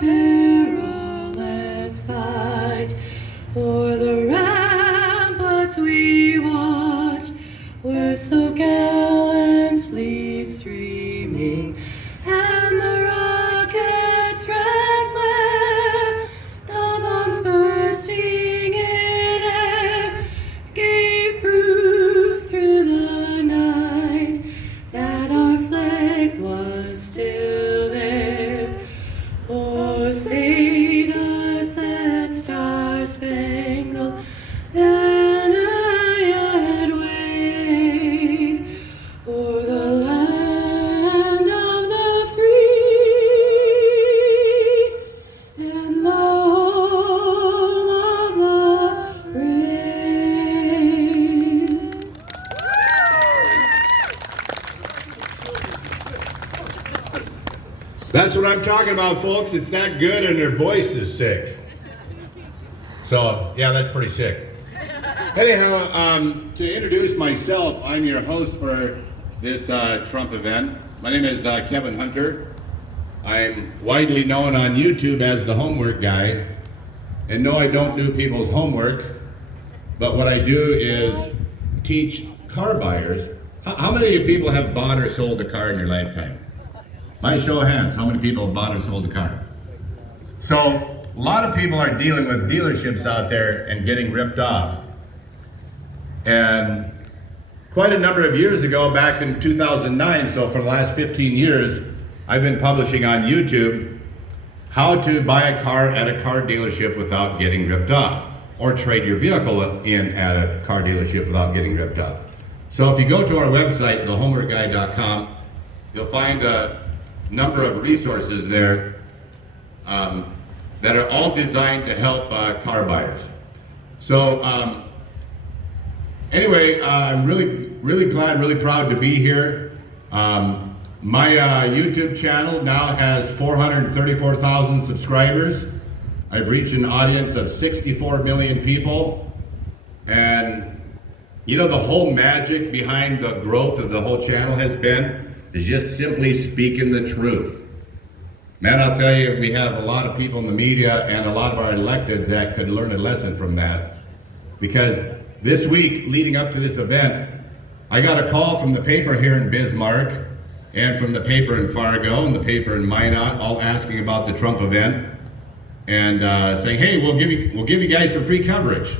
perilous fight. O'er the ramparts we watched were so gallantly streaming, and the rockets' red glare, the bombs bursting in air, gave proof through the night that our flag was still there. Oh, say does that star-spangled banner yet wave o'er the land of the free and the home of the brave? That's what I'm talking about, folks. It's that good and their voice is sick. So, yeah, that's pretty sick. Anyhow, to introduce myself, I'm your host for this Trump event. My name is Kevin Hunter. I'm widely known on YouTube as the homework guy. And no, I don't do people's homework, but what I do is teach car buyers. How many of you people have bought or sold a car in your lifetime? By show of hands, how many people have bought or sold a car? So, a lot of people are dealing with dealerships out there and getting ripped off. And quite a number of years ago, back in 2009, so for the last 15 years, I've been publishing on YouTube how to buy a car at a car dealership without getting ripped off, or trade your vehicle in at a car dealership without getting ripped off. So if you go to our website, thehomeworkguy.com, you'll find a number of resources there that are all designed to help car buyers. So anyway, I'm really glad, really proud to be here. My YouTube channel now has 434,000 subscribers. I've reached an audience of 64 million people. And you know, the whole magic behind the growth of the whole channel has been is just simply speaking the truth. Man, I'll tell you, we have a lot of people in the media and a lot of our electeds that could learn a lesson from that. Because this week, leading up to this event, I got a call from the paper here in Bismarck, and from the paper in Fargo, and the paper in Minot, all asking about the Trump event, and saying, hey, we'll give you guys some free coverage.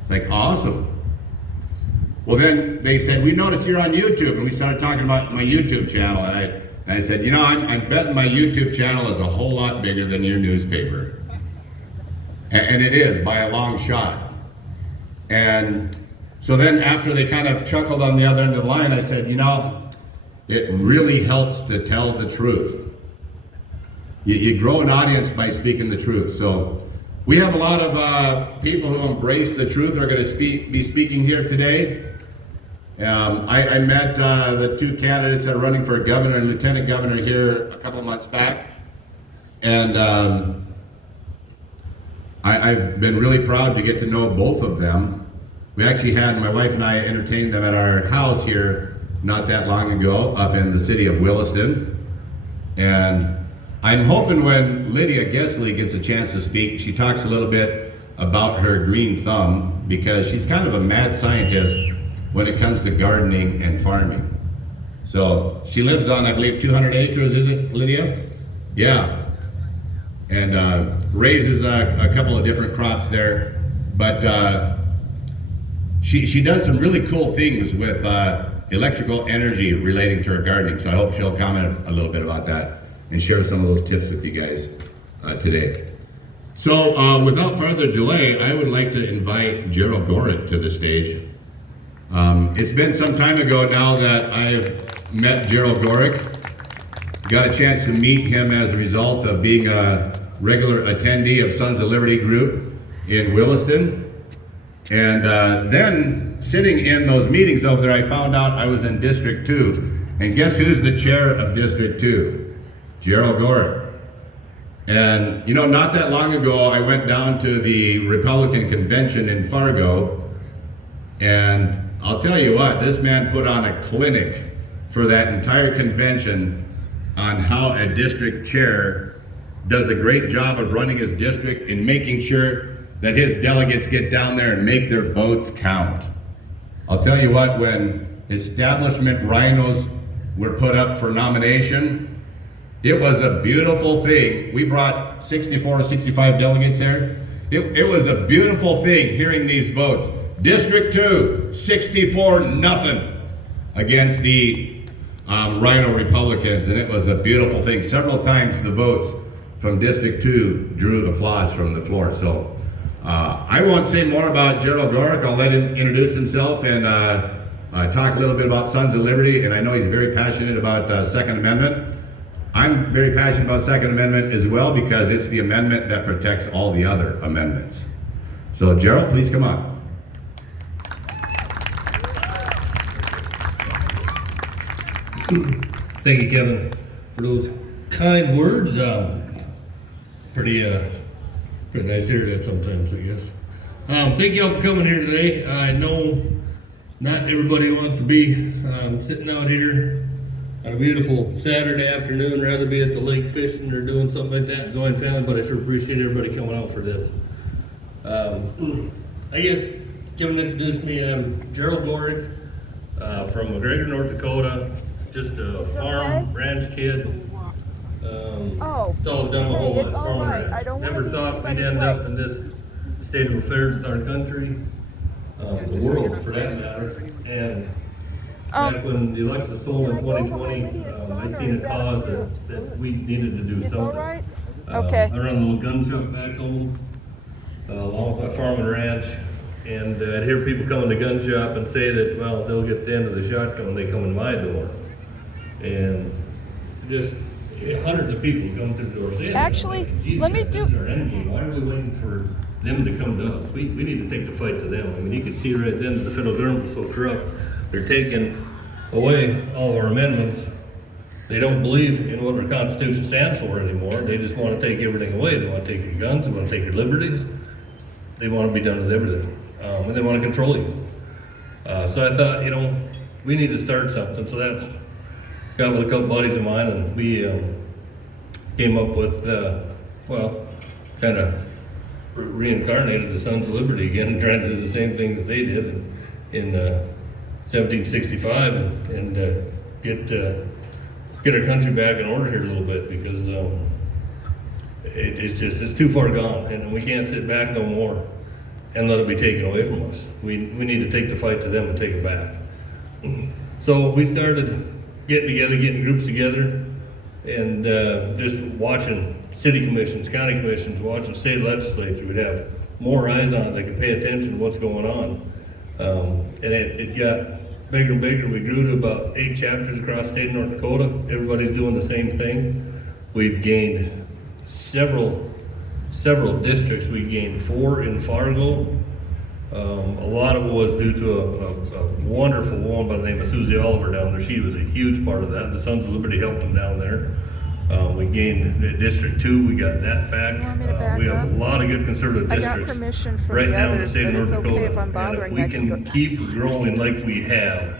It's like, awesome. Well, then they said, we noticed you're on YouTube, and we started talking about my YouTube channel, and I said, you know, I'm betting my YouTube channel is a whole lot bigger than your newspaper. And it is, by a long shot. And so then after they kind of chuckled on the other end of the line, I said, you know, it really helps to tell the truth. You grow an audience by speaking the truth. So we have a lot of people who embrace the truth who are going to be speaking here today. I met the two candidates that are running for governor and lieutenant governor here a couple months back. And I've been really proud to get to know both of them. We actually had, my wife and I entertained them at our house here not that long ago up in the city of Williston. And I'm hoping when Lydia Gessley gets a chance to speak, she talks a little bit about her green thumb, because she's kind of a mad scientist when it comes to gardening and farming. So she lives on, I believe, 200 acres, is it, Lydia? Yeah. And raises a couple of different crops there. But she does some really cool things with electrical energy relating to her gardening. So I hope she'll comment a little bit about that and share some of those tips with you guys today. So without further delay, I would like to invite Gerald Gorick to the stage. It's been some time ago now that I've met Gerald Gorick. Got a chance to meet him as a result of being a regular attendee of Sons of Liberty group in Williston. And then sitting in those meetings over there, I found out I was in District 2. And guess who's the chair of District 2? Gerald Gorick. And you know, not that long ago, I went down to the Republican convention in Fargo, and I'll tell you what, this man put on a clinic for that entire convention on how a district chair does a great job of running his district and making sure that his delegates get down there and make their votes count. I'll tell you what, when establishment rhinos were put up for nomination, it was a beautiful thing. We brought 64 or 65 delegates there. It was a beautiful thing hearing these votes. District 2, 64-0 against the Rhino Republicans, and it was a beautiful thing. Several times the votes from District 2 drew applause from the floor. So I won't say more about Gerald Gorick. I'll let him introduce himself and talk a little bit about Sons of Liberty, and I know he's very passionate about Second Amendment. I'm very passionate about Second Amendment as well because it's the amendment that protects all the other amendments. So Gerald, please come on. Thank you, Kevin, for those kind words. Pretty nice to hear that sometimes, I guess. Thank you all for coming here today. I know not everybody wants to be sitting out here on a beautiful Saturday afternoon, rather be at the lake fishing or doing something like that, enjoying family, but I sure appreciate everybody coming out for this. I guess Kevin introduced me. I'm Gerald Gorick from McGregor, North Dakota. Just a farm ranch kid. It's all I've done my whole life, farm and ranch. Never thought we'd end up in this state of affairs with our country, the world for that matter. And back when the election was stolen in 2020, I seen a cause that we needed to do something. Okay. I run a little gun shop back home, along with my farm and ranch. And I'd hear people come in the gun shop and say that, well, they'll get the end of the shotgun when they come in my door. And just hundreds of people come through the door saying, Actually, let me do. This is our enemy. Why are we waiting for them to come to us? We need to take the fight to them. I mean, you could see right then that the federal government was so corrupt. They're taking away all of our amendments. They don't believe in what our Constitution stands for anymore. They just want to take everything away. They want to take your guns. They want to take your liberties. They want to be done with everything. And they want to control you. So I thought, we need to start something. So that's got with a couple buddies of mine, and we came up with, kind of reincarnated the Sons of Liberty again and tried to do the same thing that they did in 1765 and get our country back in order here a little bit because it's too far gone, and we can't sit back no more and let it be taken away from us. We need to take the fight to them and take it back. So we started getting groups together, and just watching city commissions, county commissions, watching state legislature. We'd have more eyes on it. They could pay attention to what's going on. And it got bigger and bigger. We grew to about 8 chapters across the state of North Dakota. Everybody's doing the same thing. We've gained several districts. We gained 4 in Fargo. A lot of it was due to a wonderful woman by the name of Susie Oliver down there. She was a huge part of that. The Sons of Liberty helped them down there. We gained District 2, we got that back. We have a lot of good conservative districts right now in the state of North Dakota. And if we can keep growing like we have,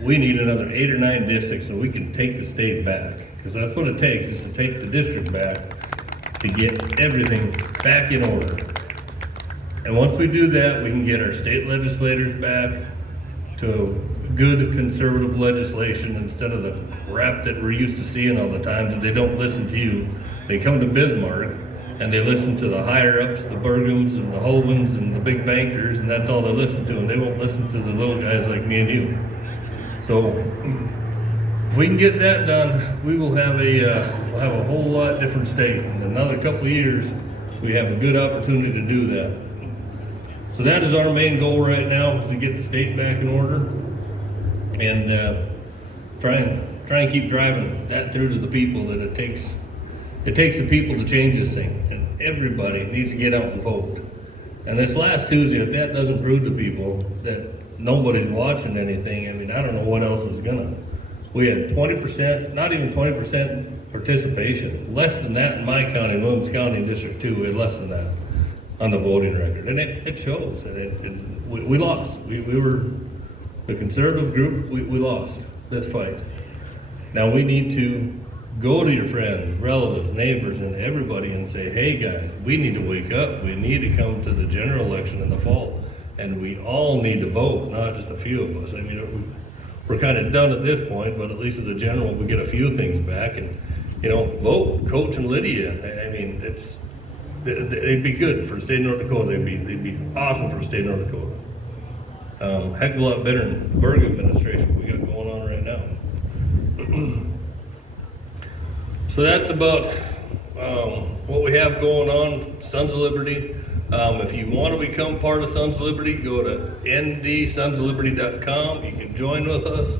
we need another 8 or 9 districts so we can take the state back. Because that's what it takes, is to take the district back to get everything back in order. And once we do that, we can get our state legislators back to good conservative legislation instead of the crap that we're used to seeing all the time, that they don't listen to you. They come to Bismarck and they listen to the higher ups, the Burgums and the Hovens and the big bankers, and that's all they listen to, and they won't listen to the little guys like me and you. So if we can get that done, we will have we'll have a whole lot different state. In another couple of years, we have a good opportunity to do that. So that is our main goal right now, is to get the state back in order and try and keep driving that through to the people that it takes the people to change this thing, and everybody needs to get out and vote. And this last Tuesday, if that doesn't prove to people that nobody's watching anything, I mean, I don't know what else is gonna. We had 20%, not even 20% participation, less than that in my county, Williams County, District 2, we had less than that on the voting record, and it shows. And we lost. We were the conservative group. We lost this fight. Now we need to Go to your friends, relatives, neighbors, and everybody and say, hey guys, we need to wake up. We need to come to the general election in the fall. And we all need to vote, not just a few of us. I mean, we're kind of done at this point, but at least with the general, we get a few things back. And, you know, vote Coach and Lydia. I mean, they'd be good for the state of North Dakota. They'd be awesome for the state of North Dakota. Heck of a lot better than the Berg administration we got going on right now. So that's about what we have going on, Sons of Liberty. If you want to become part of Sons of Liberty, go to ndsonsofliberty.com. You can join with us.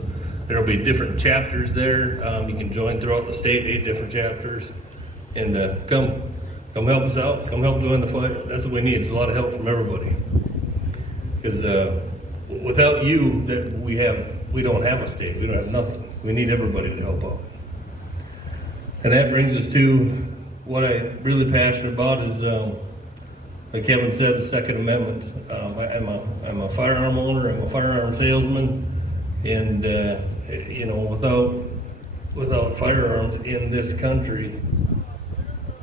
There'll be different chapters there. You can join throughout the state, 8 different chapters. And come help us out. Come help join the fight. That's what we need. It's a lot of help from everybody. Because without you, we don't have a state. We don't have nothing. We need everybody to help out. And that brings us to what I'm really passionate about is, like Kevin said, the Second Amendment. I'm a firearm owner. I'm a firearm salesman, and you know, without firearms in this country,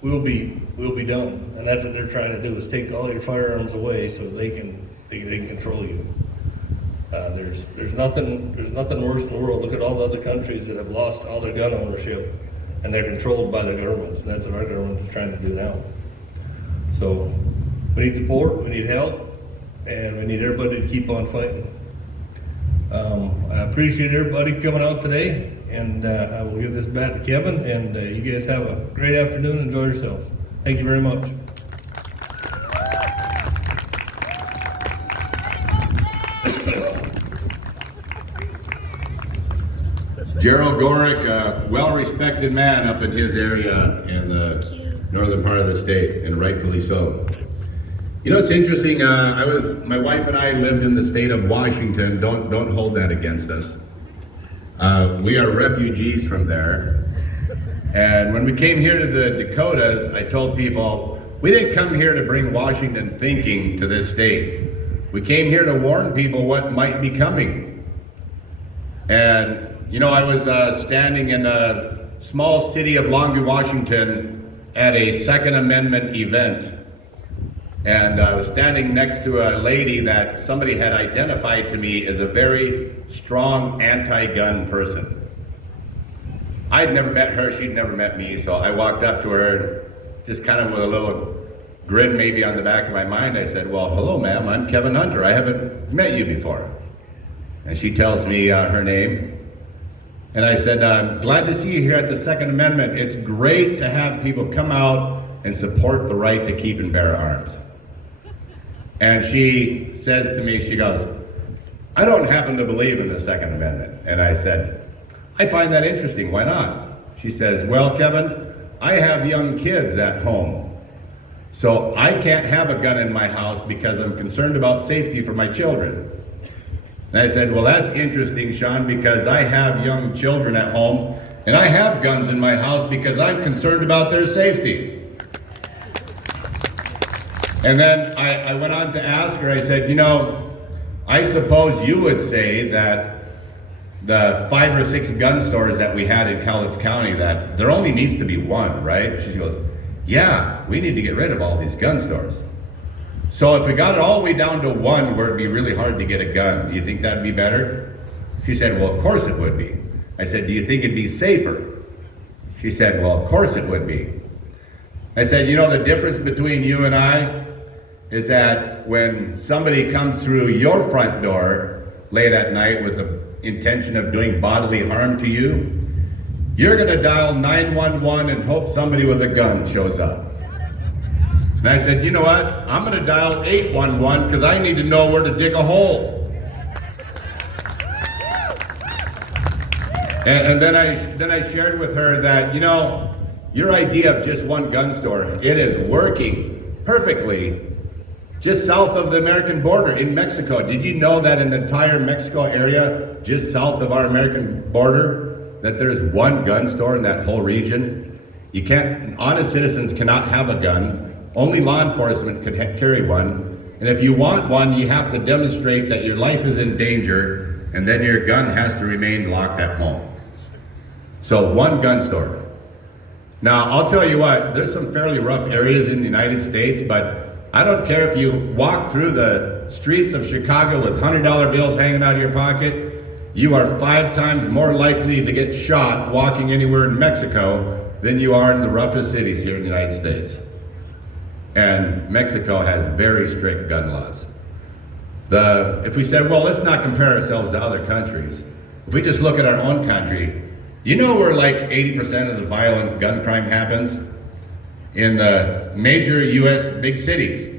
we'll be done. And that's what they're trying to do, is take all your firearms away so they can control you. There's nothing worse in the world. Look at all the other countries that have lost all their gun ownership, and they're controlled by their governments, and that's what our government is trying to do now. So we need support, we need help, and we need everybody to keep on fighting. I appreciate everybody coming out today, and I will give this back to Kevin, and you guys have a great afternoon. Enjoy yourselves. Thank you very much. Gerald Gorick, a well-respected man up in his area in the northern part of the state, and rightfully so. You know, it's interesting, my wife and I lived in the state of Washington. Don't hold that against us. We are refugees from there. And when we came here to the Dakotas, I told people, we didn't come here to bring Washington thinking to this state. We came here to warn people what might be coming. And you know, I was standing in a small city of Longview, Washington at a Second Amendment event. And I was standing next to a lady that somebody had identified to me as a very strong anti-gun person. I'd never met her, she'd never met me, so I walked up to her, just kind of with a little grin maybe on the back of my mind. I said, well, hello ma'am, I'm Kevin Hunter. I haven't met you before. And she tells me her name. And I said, I'm glad to see you here at the Second Amendment. It's great to have people come out and support the right to keep and bear arms. And she says to me, she goes, I don't happen to believe in the Second Amendment. And I said, I find that interesting, why not? She says, well, Kevin, I have young kids at home. So I can't have a gun in my house because I'm concerned about safety for my children. And I said, well, that's interesting, Sean, because I have young children at home, and I have guns in my house because I'm concerned about their safety. And then I went on to ask her, I said, you know, I suppose you would say that the 5 or 6 gun stores that we had in Cowlitz County, that there only needs to be one, right? She goes, yeah, we need to get rid of all these gun stores. So if we got it all the way down to one where it'd be really hard to get a gun, do you think that'd be better? She said, well, of course it would be. I said, do you think it'd be safer? She said, well, of course it would be. I said, you know, the difference between you and I is that when somebody comes through your front door late at night with the intention of doing bodily harm to you, you're gonna dial 911 and hope somebody with a gun shows up. And I said, you know what? I'm gonna dial 811 because I need to know where to dig a hole. And then I shared with her that, you know, your idea of just one gun store, it is working perfectly just south of the American border in Mexico. Did you know that in the entire Mexico area, just south of our American border, that there's one gun store in that whole region? You can't, honest citizens cannot have a gun. Only law enforcement could carry one. And if you want one, you have to demonstrate that your life is in danger, and then your gun has to remain locked at home. So one gun store. Now, I'll tell you what, there's some fairly rough areas in the United States, but I don't care if you walk through the streets of Chicago with $100 bills hanging out of your pocket, you are 5 times more likely to get shot walking anywhere in Mexico than you are in the roughest cities here in the United States. And Mexico has very strict gun laws. If we said, well, let's not compare ourselves to other countries. If we just look at our own country, you know where like 80% of the violent gun crime happens? In the major US big cities.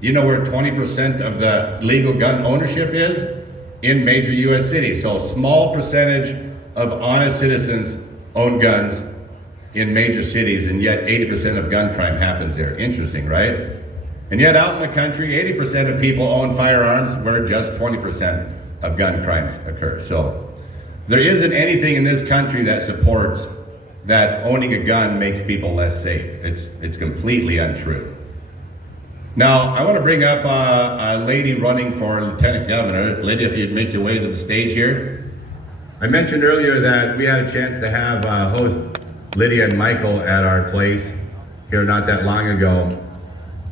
You know where 20% of the legal gun ownership is? In major US cities. So small percentage of honest citizens own guns in major cities, and yet 80% of gun crime happens there. Interesting, right? And yet out in the country, 80% of people own firearms where just 20% of gun crimes occur. So there isn't anything in this country that supports that owning a gun makes people less safe. It's completely untrue. Now, I want to bring up a lady running for lieutenant governor. Lydia, if you'd make your way to the stage here. I mentioned earlier that we had a chance to have host Lydia and Michael at our place here not that long ago.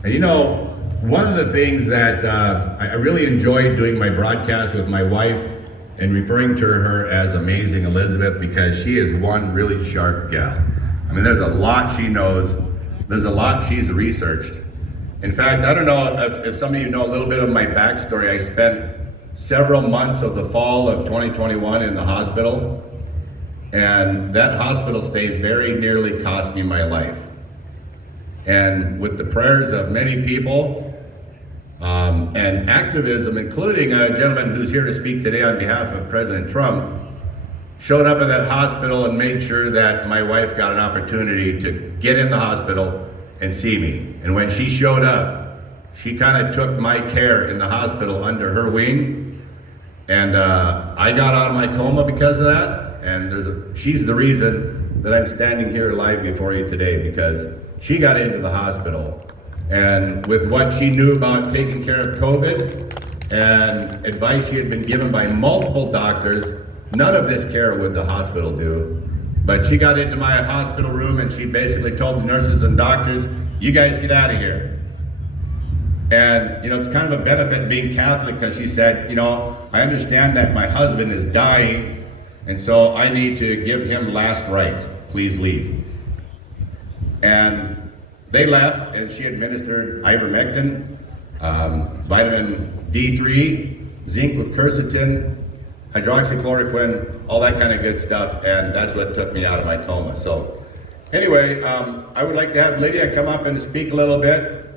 And you know, one of the things that I really enjoyed doing my broadcast with my wife and referring to her as Amazing Elizabeth, because she is one really sharp gal. I mean, there's a lot she knows. There's a lot she's researched. In fact, I don't know if some of you know a little bit of my backstory. I spent several months of the fall of 2021 in the hospital, and that hospital stay very nearly cost me my life. And with the prayers of many people, and activism, including a gentleman who's here to speak today on behalf of President Trump, showed up at that hospital and made sure that my wife got an opportunity to get in the hospital and see me. And when she showed up, she kind of took my care in the hospital under her wing. And I got out of my coma because of that. And she's the reason that I'm standing here alive before you today, because she got into the hospital. And with what she knew about taking care of COVID and advice she had been given by multiple doctors, none of this care would the hospital do. But she got into my hospital room and she basically told the nurses and doctors, you guys get out of here. And you know, it's kind of a benefit being Catholic, because she said, you know, I understand that my husband is dying, and so I need to give him last rites. Please leave. And they left, and she administered ivermectin, vitamin D3, zinc with quercetin, hydroxychloroquine, all that kind of good stuff, and that's what took me out of my coma. So anyway, I would like to have Lydia come up and speak a little bit.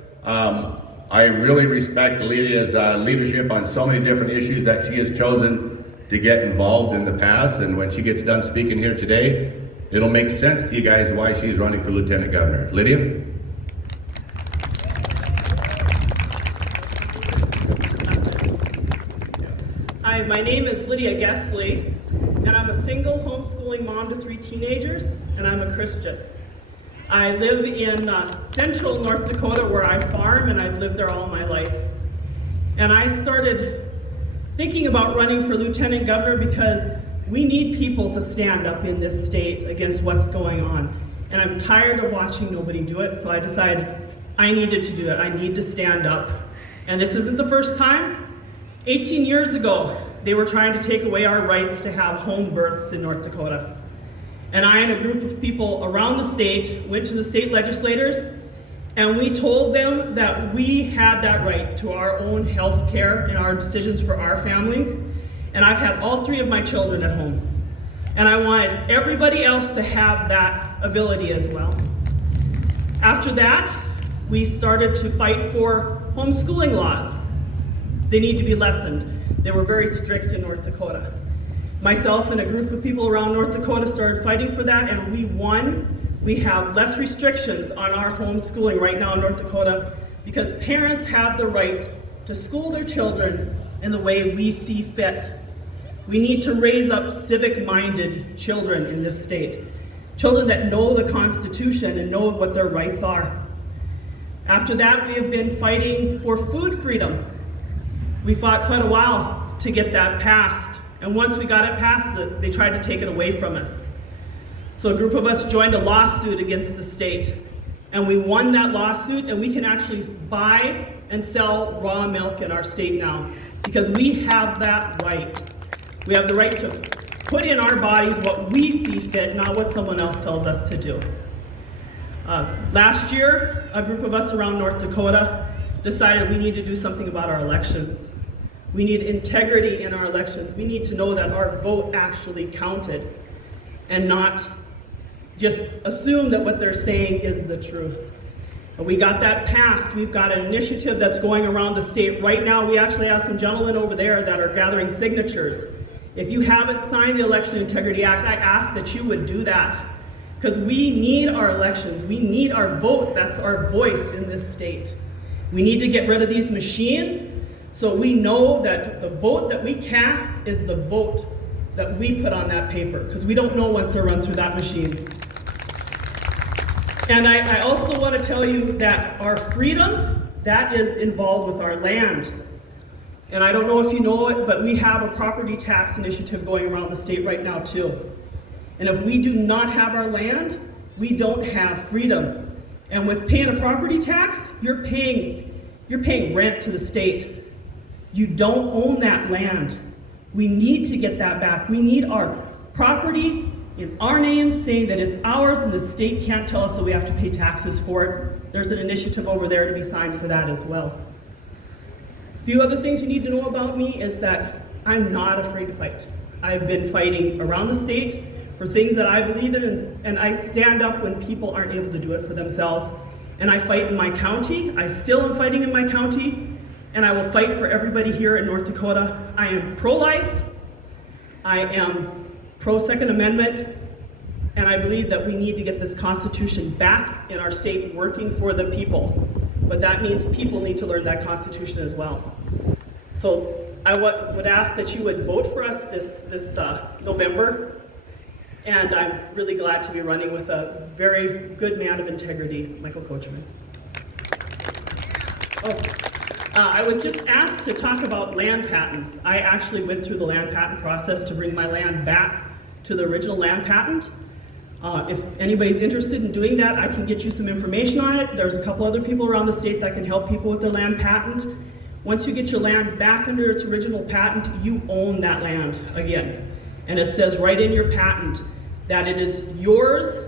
I really respect Lydia's leadership on so many different issues that she has chosen to get involved in the past, and when she gets done speaking here today, it'll make sense to you guys why she's running for lieutenant governor. Lydia? Hi, my name is Lydia Gessley, and I'm a single homeschooling mom to 3 teenagers, and I'm a Christian. I live in central North Dakota where I farm, and I've lived there all my life. And I started thinking about running for lieutenant governor because we need people to stand up in this state against what's going on. And I'm tired of watching nobody do it, so I decided I needed to do it. I need to stand up. And this isn't the first time. 18 years ago, they were trying to take away our rights to have home births in North Dakota. And I and a group of people around the state went to the state legislators, and we told them that we had that right to our own health care and our decisions for our families. And I've had all 3 of my children at home. And I wanted everybody else to have that ability as well. After that, we started to fight for homeschooling laws. They need to be lessened. They were very strict in North Dakota. Myself and a group of people around North Dakota started fighting for that, and we won. We have less restrictions on our homeschooling right now in North Dakota because parents have the right to school their children in the way we see fit. We need to raise up civic-minded children in this state, children that know the Constitution and know what their rights are. After that, we have been fighting for food freedom. We fought quite a while to get that passed, and once we got it passed, they tried to take it away from us. So a group of us joined a lawsuit against the state, and we won that lawsuit, and we can actually buy and sell raw milk in our state now, because we have that right. We have the right to put in our bodies what we see fit, not what someone else tells us to do. Last year, a group of us around North Dakota decided we need to do something about our elections. We need integrity in our elections. We need to know that our vote actually counted and not just assume that what they're saying is the truth. We got that passed. We've got an initiative that's going around the state right now. We actually have some gentlemen over there that are gathering signatures. If you haven't signed the Election Integrity Act, I ask that you would do that, because we need our elections. We need our vote. That's our voice in this state. We need to get rid of these machines so we know that the vote that we cast is the vote that we put on that paper, because we don't know once they're run through that machine. And I also want to tell you that our freedom, that is involved with our land. And I don't know if you know it, but we have a property tax initiative going around the state right now too. And if we do not have our land, we don't have freedom. And with paying a property tax, you're paying rent to the state. You don't own that land. We need to get that back. We need our property in our names saying that it's ours, and the state can't tell us that we have to pay taxes for it. There's an initiative over there to be signed for that as well. A few other things you need to know about me is that I'm not afraid to fight. I've been fighting around the state for things that I believe in, and I stand up when people aren't able to do it for themselves. And I fight in my county. I still am fighting in my county, and I will fight for everybody here in North Dakota. I am pro-life. I am pro-Second Amendment, and I believe that we need to get this Constitution back in our state working for the people. But that means people need to learn that Constitution as well. So I would ask that you would vote for us this November, and I'm really glad to be running with a very good man of integrity, Michael Coachman. I was just asked to talk about land patents. I actually went through the land patent process to bring my land back to the original land patent. If anybody's interested in doing that, I can get you some information on it. There's a couple other people around the state that can help people with their land patent. Once you get your land back under its original patent, you own that land again. And it says right in your patent that it is yours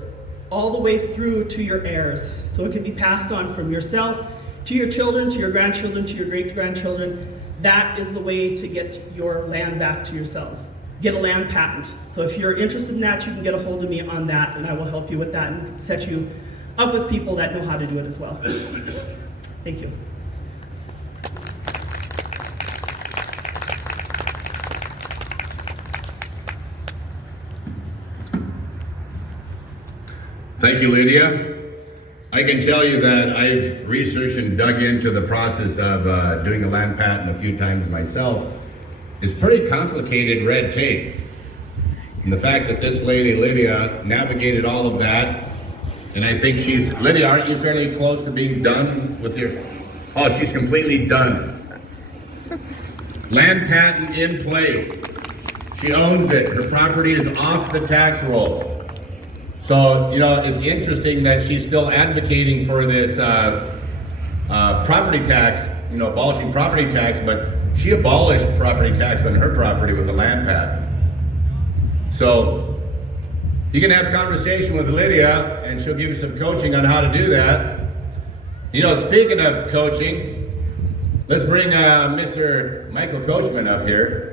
all the way through to your heirs. So it can be passed on from yourself to your children, to your grandchildren, to your great-grandchildren. That is the way to get your land back to yourselves. Get a land patent. So if you're interested in that, you can get a hold of me on that, and I will help you with that and set you up with people that know how to do it as well. Thank you. Thank you, Lydia. I can tell you that I've researched and dug into the process of doing a land patent a few times myself. It's pretty complicated red tape. And the fact that this lady, Lydia, navigated all of that, and I think Lydia, aren't you fairly close to being done with your, oh, she's completely done. Land patent in place. She owns it. Her property is off the tax rolls. So, it's interesting that she's still advocating for this property tax, abolishing property tax, but she abolished property tax on her property with a land patent. So, you can have a conversation with Lydia, and she'll give you some coaching on how to do that. Speaking of coaching, let's bring Mr. Michael Coachman up here.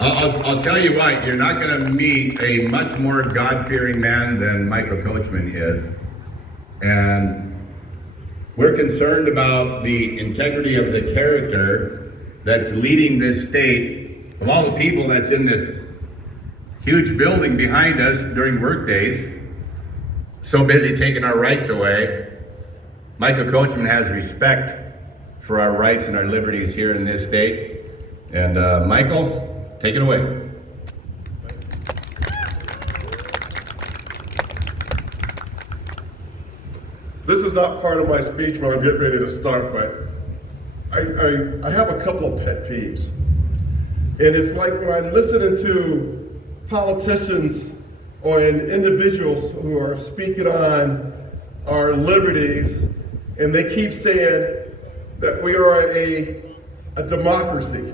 I'll tell you what, you're not going to meet a much more God-fearing man than Michael Coachman is. And we're concerned about the integrity of the character that's leading this state, of all the people that's in this huge building behind us during work days, so busy taking our rights away. Michael Coachman has respect for our rights and our liberties here in this state. And Michael, take it away. This is not part of my speech when I'm getting ready to start, but I have a couple of pet peeves. And it's like when I'm listening to politicians and individuals who are speaking on our liberties, and they keep saying that we are a democracy.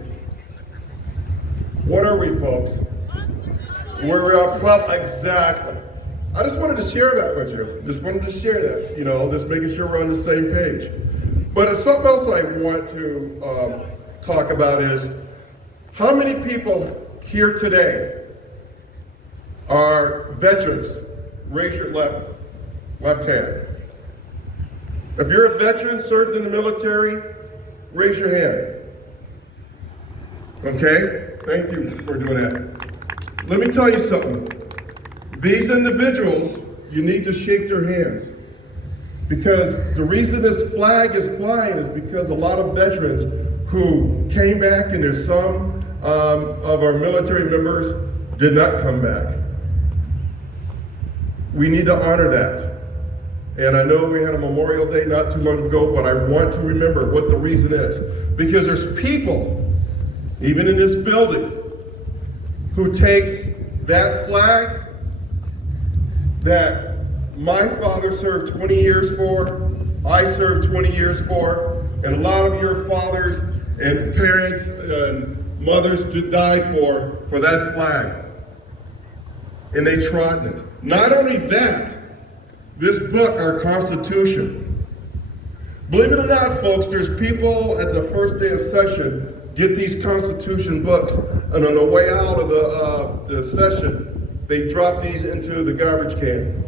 What are we, folks? Exactly. I just wanted to share that with you. Just wanted to share that, just making sure we're on the same page. But something else I want to talk about is how many people here today are veterans? Raise your left hand. If you're a veteran, served in the military, raise your hand. Okay, thank you for doing that. Let me tell you something. These individuals, you need to shake their hands. Because the reason this flag is flying is because a lot of veterans who came back, and there's some of our military members did not come back. We need to honor that. And I know we had a Memorial Day not too long ago, but I want to remember what the reason is. Because there's people, even in this building, who takes that flag that my father served 20 years for, I served 20 years for, and a lot of your fathers and parents and mothers died for that flag. And they trod it. Not only that, this book, our Constitution. Believe it or not, folks, there's people at the first day of session get these Constitution books, and on the way out of the session, they drop these into the garbage can.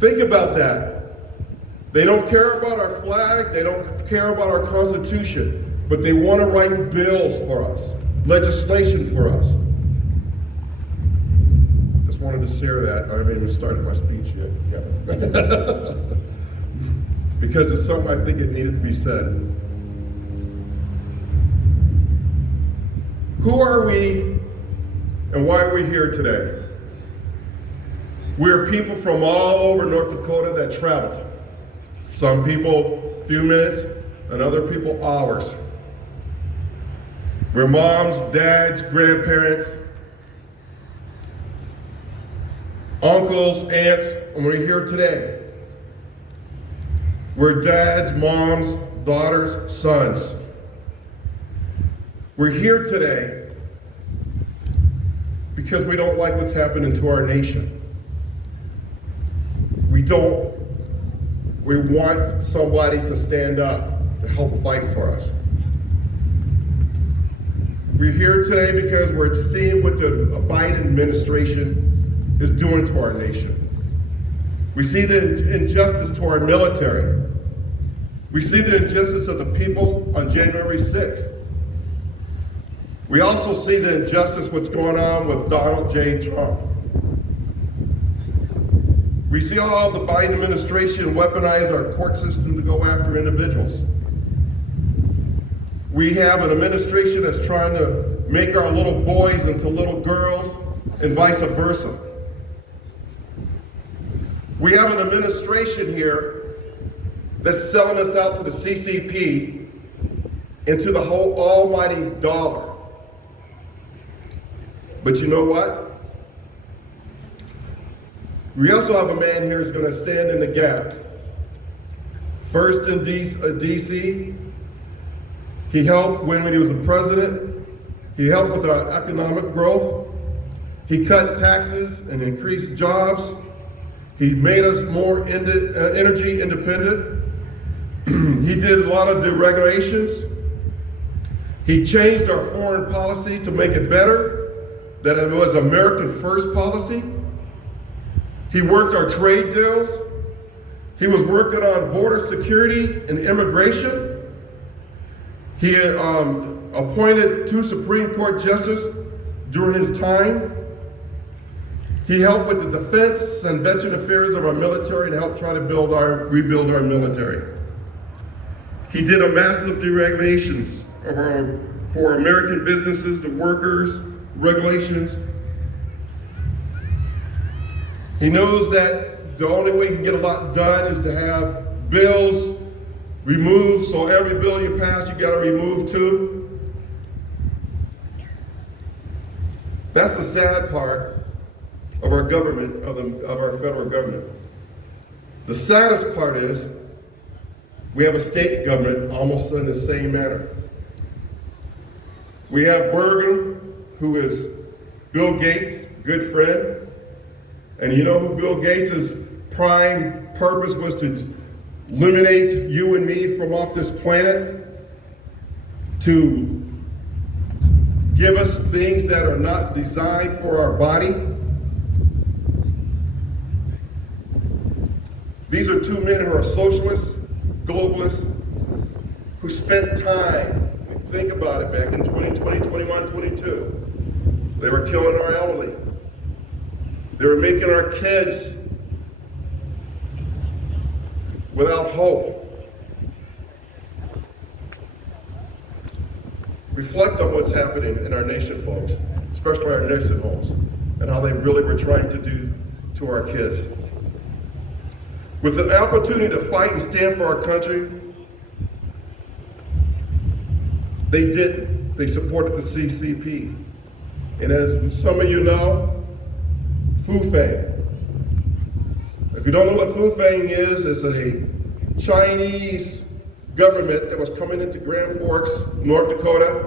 Think about that. They don't care about our flag, they don't care about our Constitution, but they want to write bills for us, legislation for us. Just wanted to share that. I haven't even started my speech yet. Yeah. Because it's something I think it needed to be said. Who are we and why are we here today? We're people from all over North Dakota that traveled. Some people a few minutes, and other people hours. We're moms, dads, grandparents, uncles, aunts, and we're here today. We're dads, moms, daughters, sons. We're here today because we don't like what's happening to our nation. We want somebody to stand up to help fight for us. We're here today because we're seeing what the Biden administration is doing to our nation. We see the injustice to our military. We see the injustice of the people on January 6th. We also see the injustice what's going on with Donald J. Trump. We see how the Biden administration weaponize our court system to go after individuals. We have an administration that's trying to make our little boys into little girls and vice versa. We have an administration here that's selling us out to the CCP and to the whole almighty dollar. But you know what? We also have a man here who's going to stand in the gap. First in DC, he helped when he was a president. He helped with our economic growth. He cut taxes and increased jobs. He made us more energy independent. He did a lot of deregulations. He changed our foreign policy to make it better, that it was American first policy. He worked our trade deals. He was working on border security and immigration. He appointed 2 Supreme Court justices during his time. He helped with the defense and veteran affairs of our military and helped try to rebuild our military. He did a massive deregulations for American businesses, the workers, regulations. He knows that the only way you can get a lot done is to have bills removed, so every bill you pass, you gotta remove 2. That's the sad part of our government, of our federal government. The saddest part is we have a state government almost in the same manner. We have Bergen, who is Bill Gates' good friend. And you know who Bill Gates' prime purpose was to eliminate you and me from off this planet? To give us things that are not designed for our body? These are two men who are socialists, globalists, who spent time, think about it, back in 2020, 21, 22. They were killing our elderly. They were making our kids without hope. Reflect on what's happening in our nation, folks, especially our nursing homes, and how they really were trying to do to our kids. With the opportunity to fight and stand for our country, they didn't. They supported the CCP. And as some of you know, Fufeng. If you don't know what Fufeng is, it's a Chinese government that was coming into Grand Forks, North Dakota,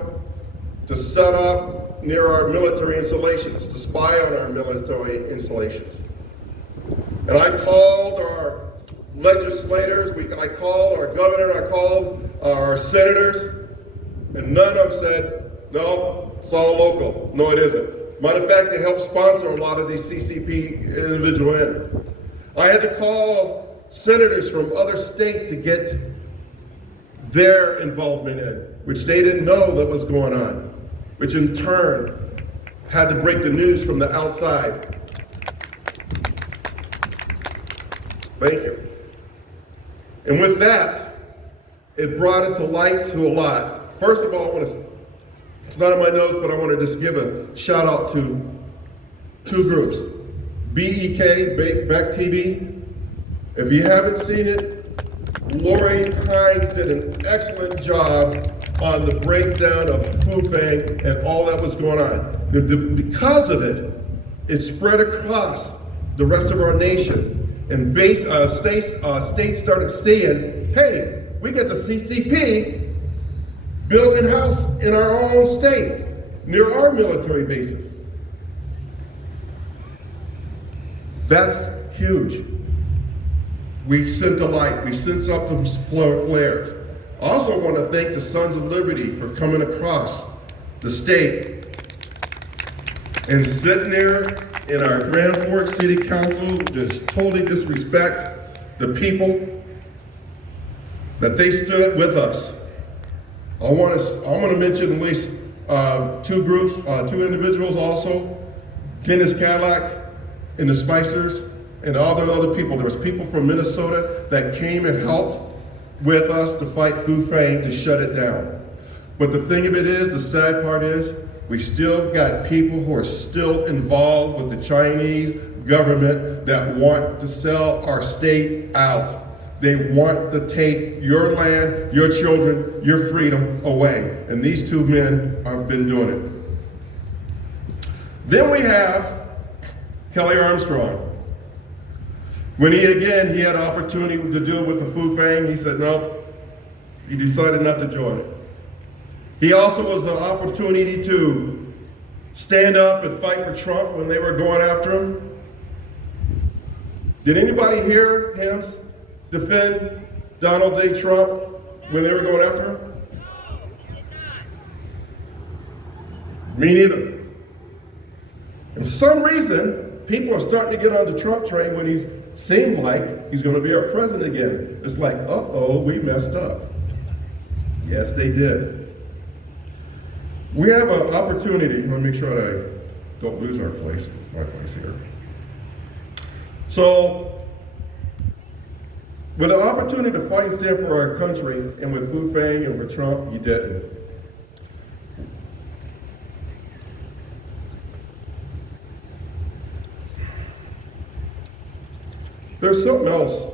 to set up near our military installations, to spy on our military installations. And I called our legislators, I called our governor, I called our senators, and none of them said, no, it's all local. No, it isn't. Matter of fact, they helped sponsor a lot of these CCP individuals in. I had to call senators from other states to get their involvement in, which they didn't know that was going on, which in turn had to break the news from the outside. Thank you. And with that, it brought it to light to a lot. First of all, it's not in my notes, but I want to just give a shout out to two groups. BEK, Back TV. If you haven't seen it, Lori Hines did an excellent job on the breakdown of Fufeng and all that was going on. Because of it, it spread across the rest of our nation. And states started seeing, hey, we get the CCP building a house in our own state, near our military bases. That's huge. We sent a light, we sent up some flares. I also want to thank the Sons of Liberty for coming across the state and sitting there in our Grand Forks City Council, just totally disrespect the people, that they stood with us. I want to mention at least two groups, two individuals also, Dennis Cadillac and the Spicers, and all the other people. There was people from Minnesota that came and helped with us to fight Fufeng to shut it down. But the thing of it is, the sad part is, we still got people who are still involved with the Chinese government that want to sell our state out. They want to take your land, your children, your freedom away. And these two men have been doing it. Then we have Kelly Armstrong. When he had an opportunity to deal with the Fufeng, he said no. He decided not to join it. He also was the opportunity to stand up and fight for Trump when they were going after him. Did anybody hear him defend Donald J. Trump when they were going after him? No, he did not. Me neither. And for some reason, people are starting to get on the Trump train when he seemed like he's going to be our president again. It's like, uh-oh, we messed up. Yes, they did. We have an opportunity. Let me make sure that I don't lose my place here. So, with the opportunity to fight and stand for our country, and with Fufeng and for Trump, you didn't. There's something else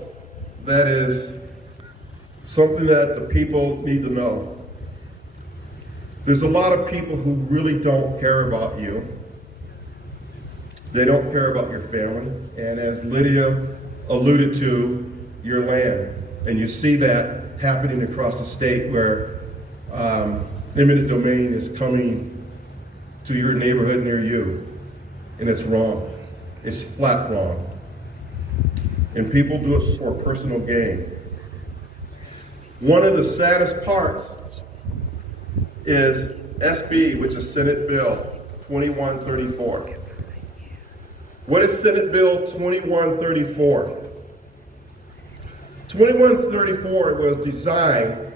that is something that the people need to know. There's a lot of people who really don't care about you. They don't care about your family. And as Lydia alluded to, your land. And you see that happening across the state where eminent domain is coming to your neighborhood near you. And it's wrong. It's flat wrong. And people do it for personal gain. One of the saddest parts is SB, which is Senate Bill 2134. What is Senate Bill 2134? 2134 was designed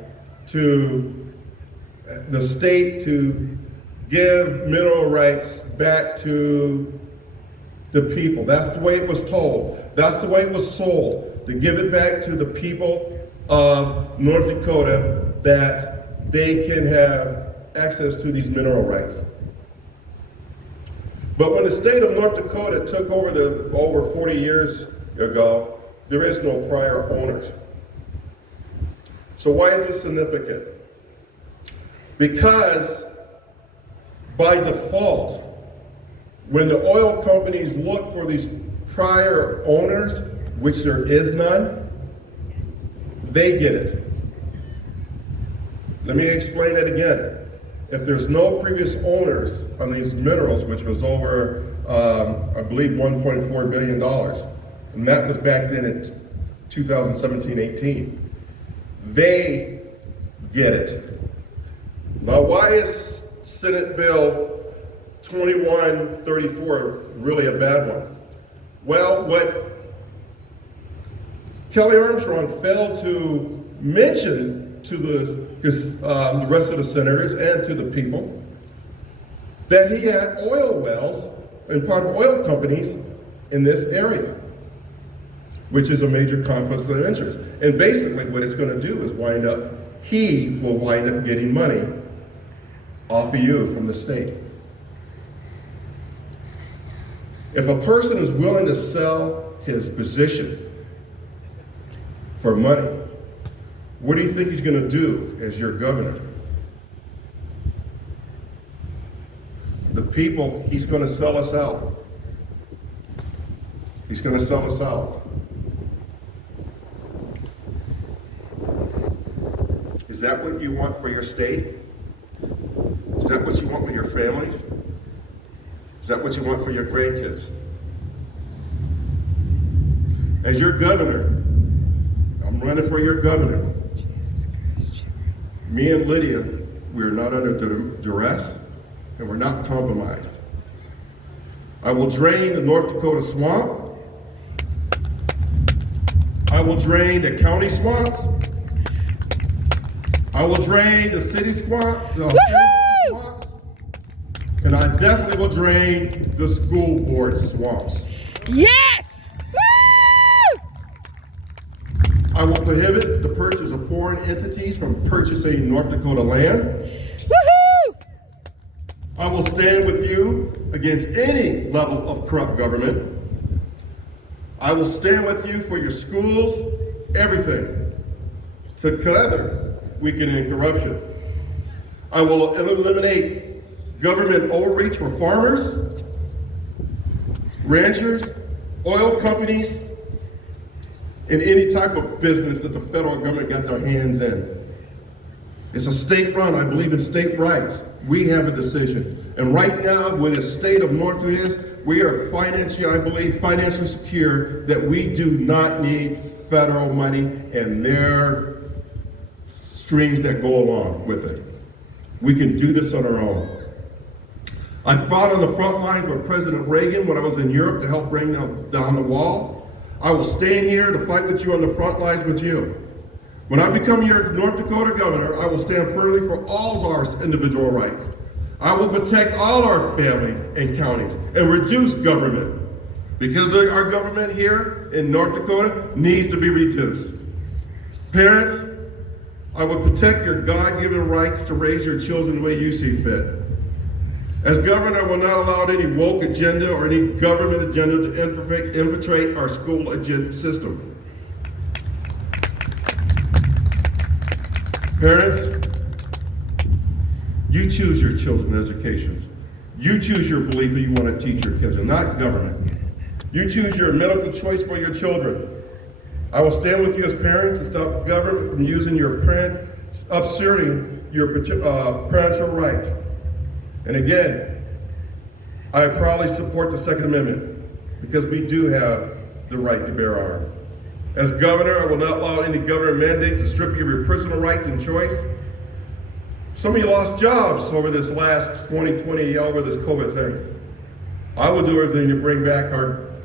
to the state to give mineral rights back to the people. That's the way it was told. That's the way it was sold, to give it back to the people of North Dakota that they can have access to these mineral rights. But when the state of North Dakota took over over 40 years ago, there is no prior owners. So why is this significant? Because by default, when the oil companies look for these prior owners, which there is none, they get it. Let me explain that again. If there's no previous owners on these minerals, which was over, I believe, $1.4 billion, and that was back then at 2017-18, they get it. Now, why is Senate Bill 2134 really a bad one? Well, what Kelly Armstrong failed to mention to the rest of the senators and to the people, that he had oil wells and part of oil companies in this area, which is a major conflict of interest. And basically what it's going to do is he will wind up getting money off of you from the state. If a person is willing to sell his position for money, what do you think he's going to do as your governor? The people, he's going to sell us out. He's going to sell us out. Is that what you want for your state? Is that what you want with your families? Is that what you want for your grandkids? As your governor, I'm running for your governor. Me and Lydia, we're not under duress, and we're not compromised. I will drain the North Dakota swamp. I will drain the county swamps. I will drain the city swamps. And I definitely will drain the school board swamps. Yes! Woo! I will prohibit the purchase of foreign entities from purchasing North Dakota land. Woohoo! I will stand with you against any level of corrupt government. I will stand with you for your schools, everything. Together, we can end corruption. I will eliminate government overreach for farmers, ranchers, oil companies, and any type of business that the federal government got their hands in. It's a state run. I believe in state rights. We have a decision. And right now, where the state of North is, we are financially, I believe, financially secure that we do not need federal money and their strings that go along with it. We can do this on our own. I fought on the front lines with President Reagan when I was in Europe to help bring down the wall. I will stand here to fight with you on the front lines with you. When I become your North Dakota governor, I will stand firmly for all our individual rights. I will protect all our family and counties and reduce government, because our government here in North Dakota needs to be reduced. Parents, I will protect your God-given rights to raise your children the way you see fit. As governor, I will not allow any woke agenda or any government agenda to infiltrate our school agenda system. Parents, you choose your children's educations. You choose your belief that you want to teach your kids, and not government. You choose your medical choice for your children. I will stand with you as parents and stop government from using your asserting your parental rights. And again, I proudly support the Second Amendment because we do have the right to bear arms. As governor, I will not allow any government mandate to strip you of your personal rights and choice. Some of you lost jobs over this last 2020, over this COVID thing. I will do everything to bring back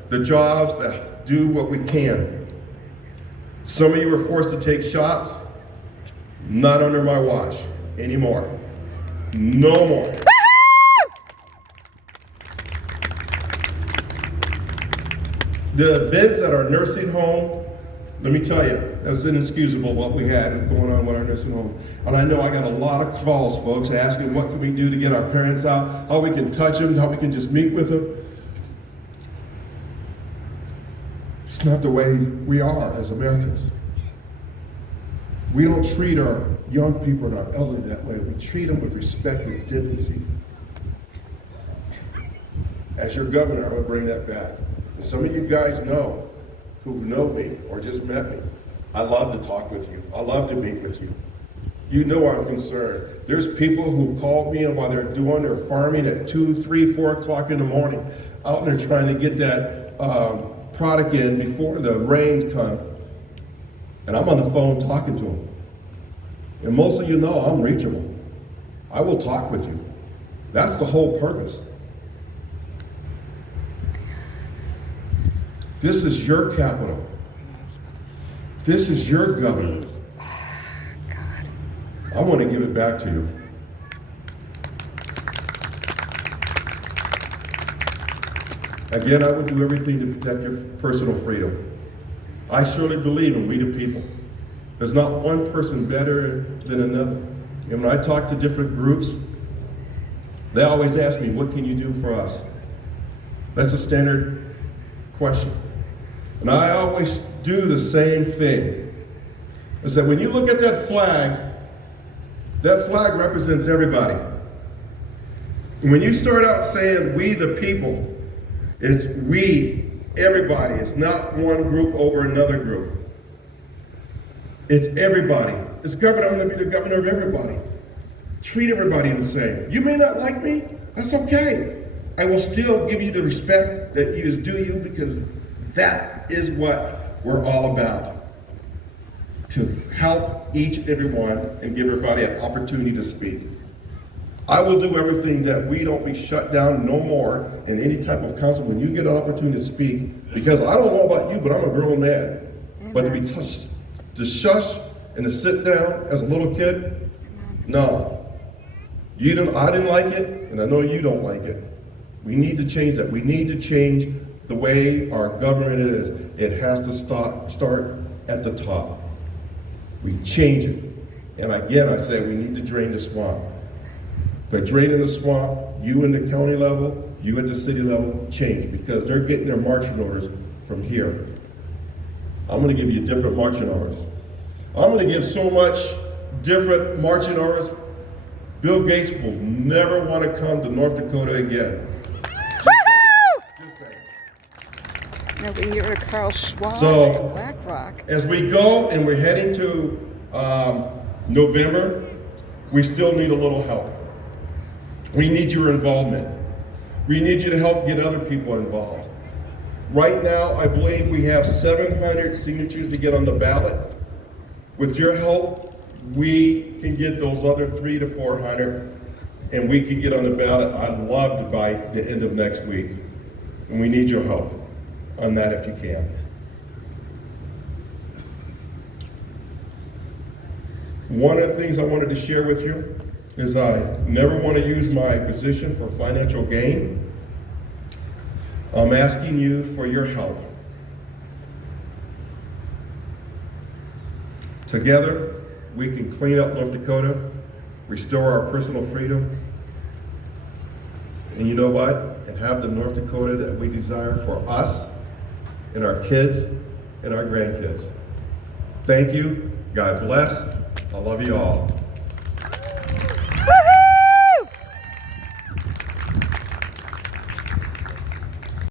the jobs that do what we can. Some of you were forced to take shots. Not under my watch anymore. No more. The events at our nursing home, let me tell you, that's inexcusable what we had going on with our nursing home. And I know I got a lot of calls, folks, asking what can we do to get our parents out, how we can touch them, how we can just meet with them. It's not the way we are as Americans. We don't treat our young people and our elderly that way. We treat them with respect and dignity. As your governor, I would bring that back. And some of you guys know, who know me or just met me, I love to talk with you. I love to meet with you. You know I'm concerned. There's people who call me and while they're doing their farming at 2, 3, 4 o'clock in the morning, out there trying to get that product in before the rains come. And I'm on the phone talking to them. And most of you know I'm reachable. I will talk with you. That's the whole purpose. This is your capital. This is your government. I want to give it back to you. Again, I would do everything to protect your personal freedom. I surely believe in we the people. There's not one person better than another. And when I talk to different groups, they always ask me, what can you do for us? That's a standard question. And I always do the same thing. Is that when you look at that flag represents everybody. And when you start out saying we the people, it's we, everybody. It's not one group over another group. It's everybody. As governor, I'm going to be the governor of everybody. Treat everybody the same. You may not like me, that's okay. I will still give you the respect that is due you because that is what we're all about. To help each and every one and give everybody an opportunity to speak. I will do everything that we don't be shut down no more in any type of council when you get an opportunity to speak. Because I don't know about you, but I'm a grown man. But to be to shush and to sit down as a little kid, no. I didn't like it, and I know you don't like it. We need to change that. We need to change the way our government is. It has to start at the top. We change it. And again, I say we need to drain the swamp. But draining the swamp, you in the county level, you at the city level, change because they're getting their marching orders from here. I'm going to give you different marching orders. I'm going to give so much different marching orders, Bill Gates will never want to come to North Dakota again. No, when you're a Carl Schwab So, and BlackRock. as we go and we're heading to November, we still need a little help. We need your involvement. We need you to help get other people involved. Right now, I believe we have 700 signatures to get on the ballot. With your help, we can get those other 300 to 400, and we can get on the ballot. I'd love to by the end of next week, and we need your help on that if you can. One of the things I wanted to share with you is I never want to use my position for financial gain. I'm asking you for your help. Together, we can clean up North Dakota, restore our personal freedom, and you know what? And have the North Dakota that we desire for us and our kids and our grandkids. Thank you. God bless. I love you all.